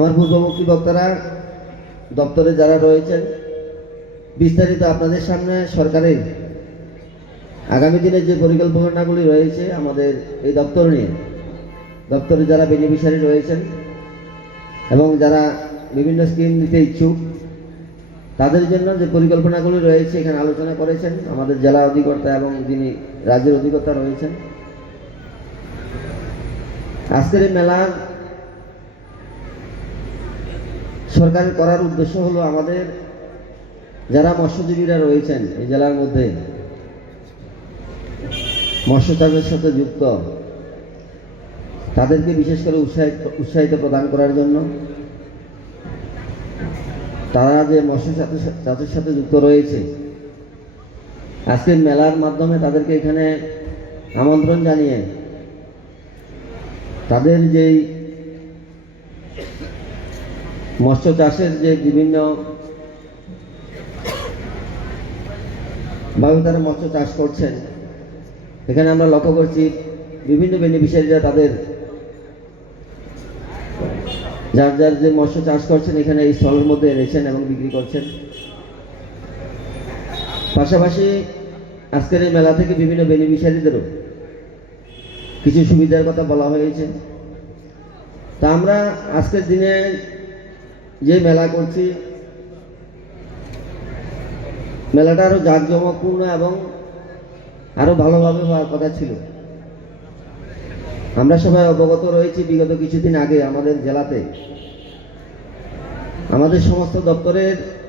আমার পূর্ববর্তী বক্তারা, দপ্তরে যারা রয়েছেন, বিস্তারিত আপনাদের সামনে সরকারের আগামী দিনে যে পরিকল্পনাগুলি রয়েছে আমাদের এই দপ্তর নিয়ে, দপ্তরে যারা বেনিফিশিয়ারি রয়েছেন এবং যারা বিভিন্ন স্কিম নিতে ইচ্ছুক, তাদের জন্য যে পরিকল্পনাগুলি রয়েছে এখানে আলোচনা করেছেন আমাদের জেলা অধিকর্তা এবং যিনি রাজ্যের অধিকর্তা রয়েছেন। আজকের এই মেলা সরকারের করার উদ্দেশ্য হলো আমাদের যারা মৎস্যজীবীরা রয়েছেন এই জেলার মধ্যে মৎস্য চাষের সাথে যুক্ত, তাদেরকে বিশেষ করে উৎসাহিত উৎসাহিত প্রদান করার জন্য তারা যে মৎস্য চাষের- চাষের সাথে যুক্ত রয়েছে। আজকের মেলার মাধ্যমে তাদেরকে এখানে আমন্ত্রণ জানিয়ে তাদের যেই মৎস্য চাষের যে বিভিন্ন ভাবে তারা মৎস্য চাষ করছেন, এখানে আমরা লক্ষ্য করছি বিভিন্ন বেনিফিশিয়ারিরা তাদের যার যার যে মৎস্য চাষ করছেন, এখানে এই স্থলের মধ্যে এনেছেন এবং বিক্রি করছেন। পাশাপাশি আজকের এই মেলা থেকে বিভিন্ন বেনিফিশিয়ারিদেরও কিছু সুবিধার কথা বলা হয়েছে। তা আমরা আজকের দিনে যে মেলা করছি, মেলাটা আরও জাঁকজমকপূর্ণ এবং আরও ভালোভাবে হওয়ার কথা ছিল। আমরা সবাই অবগত রয়েছি বিগত কিছুদিন আগে আমাদের জেলাতে। আমাদের সমস্ত দপ্তরের